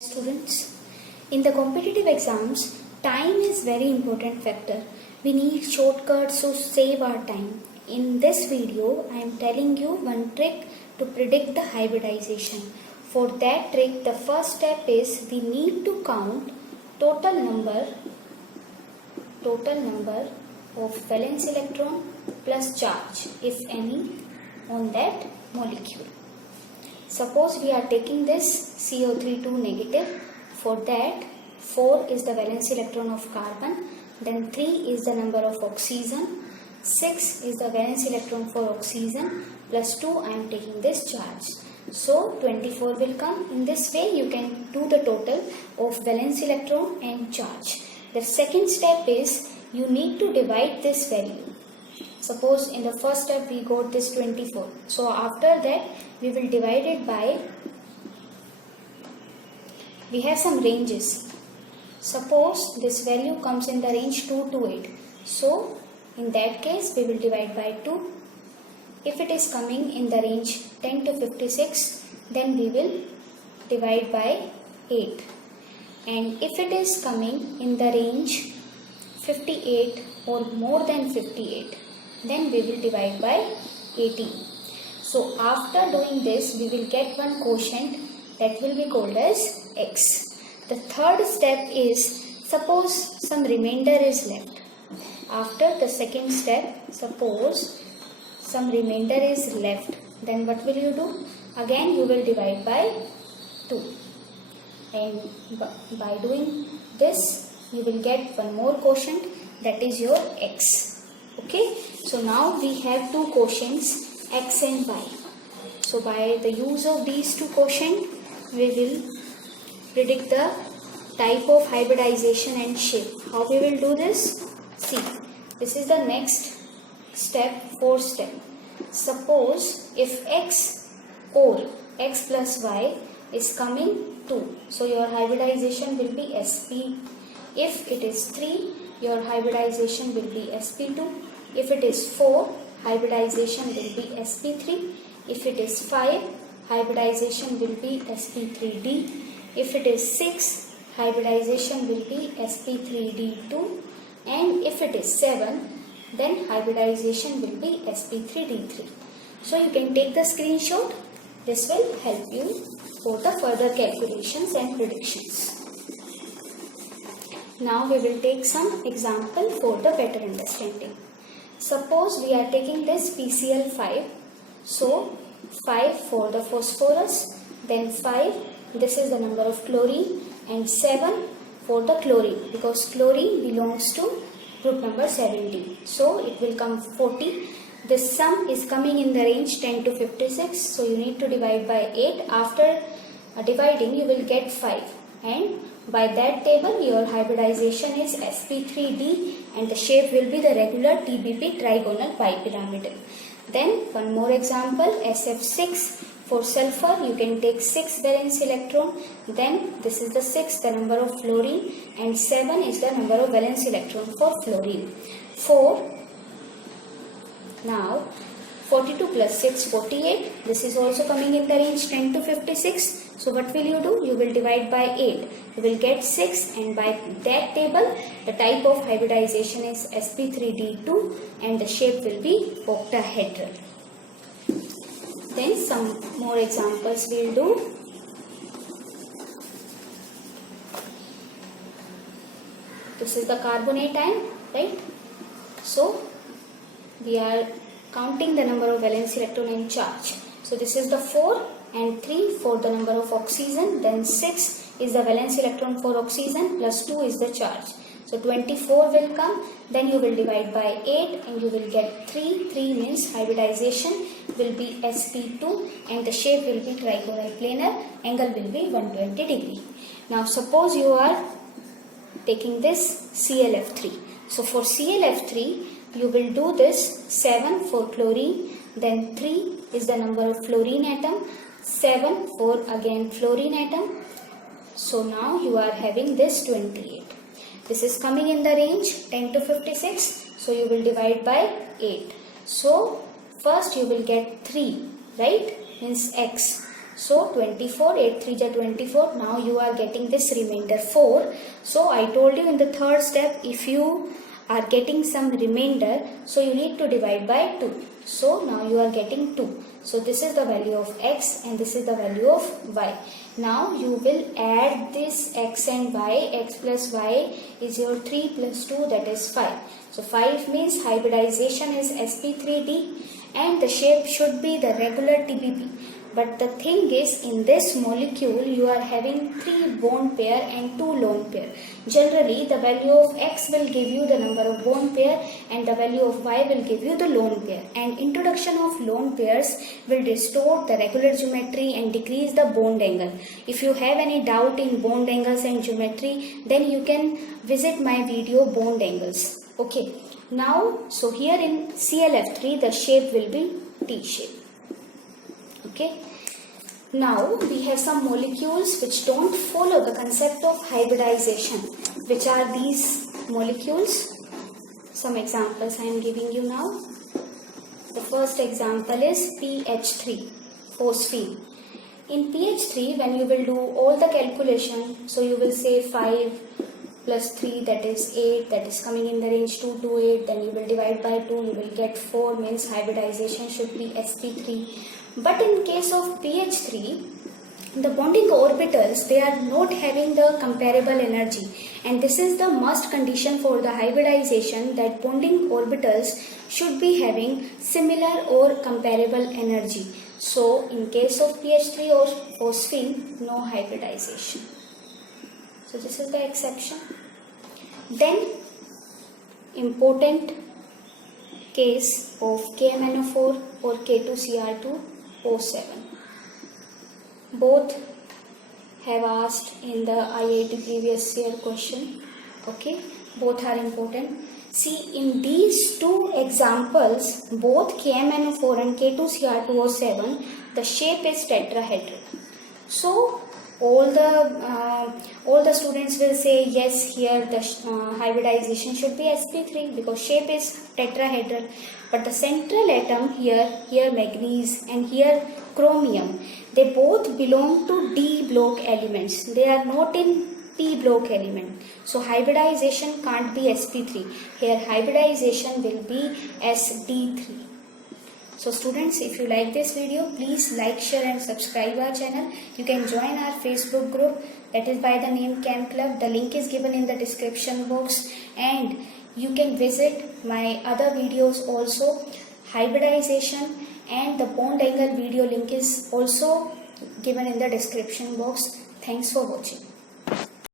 Students, in the competitive exams, time is very important factor. We need shortcuts to save our time. In this video, I am telling you one trick to predict the hybridization. For that trick, the first step is we need to count total number of valence electron plus charge, if any, on that molecule. Suppose we are taking this CO32 negative. For that, 4 is the valence electron of carbon, then 3 is the number of oxygen, 6 is the valence electron for oxygen, plus 2 I am taking this charge. So 24 will come. In this way you can do the total of valence electron and charge. The second step is you need to divide this value. Suppose in the first step we got this 24. So after that we will divide it by, we have some ranges. Suppose this value comes in the range 2 to 8. So in that case we will divide by 2. If it is coming in the range 10 to 56, then we will divide by 8. And if it is coming in the range 58 or more than 58, then we will divide by 18. So after doing this, we will get one quotient that will be called as x. The third step is, suppose some remainder is left. After the second step, suppose some remainder is left, then what will you do? Again you will divide by 2. And by doing this, you will get one more quotient, that is your x. Okay, so now we have two quotients, x and y. So by the use of these two quotients, we will predict the type of hybridization and shape. How we will do this? See, this is the next step, fourth step. Suppose if x or x plus y is coming 2, so your hybridization will be sp. If it is 3, your hybridization will be sp2. If it is 4, hybridization will be sp3. If it is 5, hybridization will be sp3d. If it is 6, hybridization will be sp3d2. And if it is 7, then hybridization will be sp3d3. So you can take the screenshot. This will help you for the further calculations and predictions. Now we will take some example for the better understanding. Suppose we are taking this PCl5. So 5 for the phosphorus, then 5, this is the number of chlorine, and 7 for the chlorine, because chlorine belongs to group number 70. So it will come 40. This sum is coming in the range 10 to 56. So you need to divide by 8. After dividing, you will get 5. And by that table, your hybridization is sp3d and the shape will be the regular TBP trigonal bipyramidal. Then one more example, SF6. For sulfur, you can take 6 valence electron. Then this is the 6, the number of fluorine, and 7 is the number of valence electron for fluorine. 4. Now 42 plus 6, 48. This is also coming in the range 10 to 56. So what will you do? You will divide by 8. You will get 6, and by that table, the type of hybridization is sp3d2 and the shape will be octahedral. Then some more examples we will do. This is the carbonate ion, right? So we are counting the number of valence electron and charge. So this is the 4 and 3 for the number of oxygen, then 6 is the valence electron for oxygen, plus 2 is the charge. So 24 will come, then you will divide by 8 and you will get 3. 3 means hybridization will be sp2 and the shape will be trigonal planar, angle will be 120 degree. Now suppose you are taking this ClF3. So for ClF3, you will do this 7 for chlorine, then 3 is the number of fluorine atom, 7 for again fluorine atom. So now you are having this 28. This is coming in the range 10 to 56. So you will divide by 8. So first you will get 3, right? Means x. So 24, 8 3 are 24. Now you are getting this remainder 4. So I told you in the third step, if you are getting some remainder, so you need to divide by 2. So now you are getting 2. So this is the value of x and this is the value of y. Now you will add this x and y. X plus y is your 3 plus 2, that is 5. So 5 means hybridization is sp3d and the shape should be the regular TBP. But the thing is, in this molecule you are having 3 bond pair and 2 lone pair. Generally the value of x will give you the number of bond pair and the value of y will give you the lone pair. And introduction of lone pairs will distort the regular geometry and decrease the bond angle. If you have any doubt in bond angles and geometry, then you can visit my video bond angles. Okay. Now, so here in ClF3 the shape will be T shape. Okay. Now we have some molecules which don't follow the concept of hybridization. Which are these molecules? Some examples I am giving you now. The first example is PH3, phosphine. In PH3, when you will do all the calculation, so you will say 5 plus 3, that is 8, that is coming in the range 2 to 8, then you will divide by 2, you will get 4, means hybridization should be sp3. But in case of PH3, the bonding orbitals, they are not having the comparable energy, and this is the must condition for the hybridization, that bonding orbitals should be having similar or comparable energy. So in case of PH3 or phosphine, no hybridization. So this is the exception. Then important case of KMNO4 or K2Cr2O7. Both have asked in the IIT previous year question. Okay, both are important. See, in these two examples, both KMNO4 and K2Cr2O7, the shape is tetrahedral. So all the students will say yes, here the hybridization should be sp3 because shape is tetrahedral. But the central atom here manganese and here chromium, they both belong to D block elements. They are not in P block element. So hybridization can't be sp3. Here hybridization will be sd3. So students, if you like this video, please like, share and subscribe our channel. You can join our Facebook group, that is by the name Chem Club. The link is given in the description box, and you can visit my other videos also. Hybridization and the bond angle video link is also given in the description box. Thanks for watching.